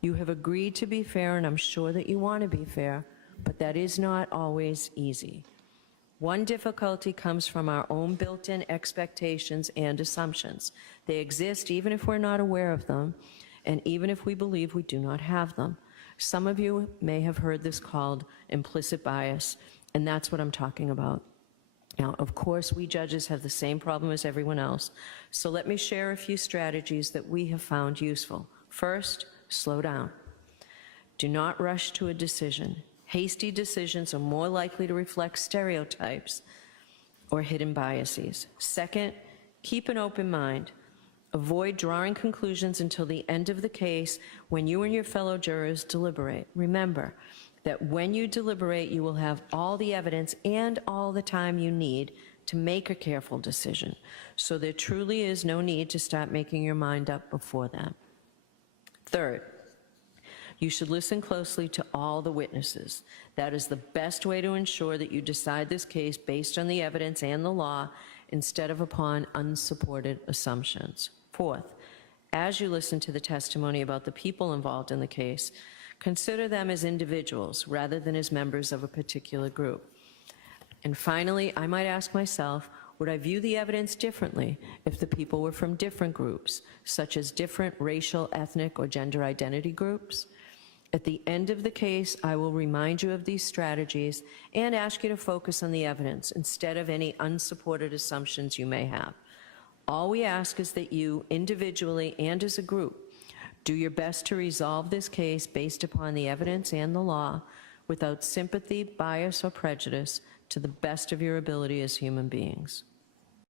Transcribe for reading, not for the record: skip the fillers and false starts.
You have agreed to be fair, and I'm sure that you want to be fair, but that is not always easy. One difficulty comes from our own built-in expectations and assumptions. They exist even if we're not aware of them, and even if we believe we do not have them. Some of you may have heard this called implicit bias, and that's what I'm talking about. Now, of course, we judges have the same problem as everyone else, so let me share a few strategies that we have found useful. First, slow down. Do not rush to a decision. Hasty decisions are more likely to reflect stereotypes or hidden biases. Second, keep an open mind. Avoid drawing conclusions until the end of the case when you and your fellow jurors deliberate. Remember that when you deliberate, you will have all the evidence and all the time you need to make a careful decision. So there truly is no need to start making your mind up before then. Third, you should listen closely to all the witnesses. That is the best way to ensure that you decide this case based on the evidence and the law instead of upon unsupported assumptions. Fourth, as you listen to the testimony about the people involved in the case, consider them as individuals rather than as members of a particular group. And finally, I might ask myself, would I view the evidence differently if the people were from different groups, such as different racial, ethnic, or gender identity groups? At the end of the case, I will remind you of these strategies and ask you to focus on the evidence instead of any unsupported assumptions you may have. All we ask is that you, individually and as a group, do your best to resolve this case based upon the evidence and the law without sympathy, bias, or prejudice, to the best of your ability as human beings.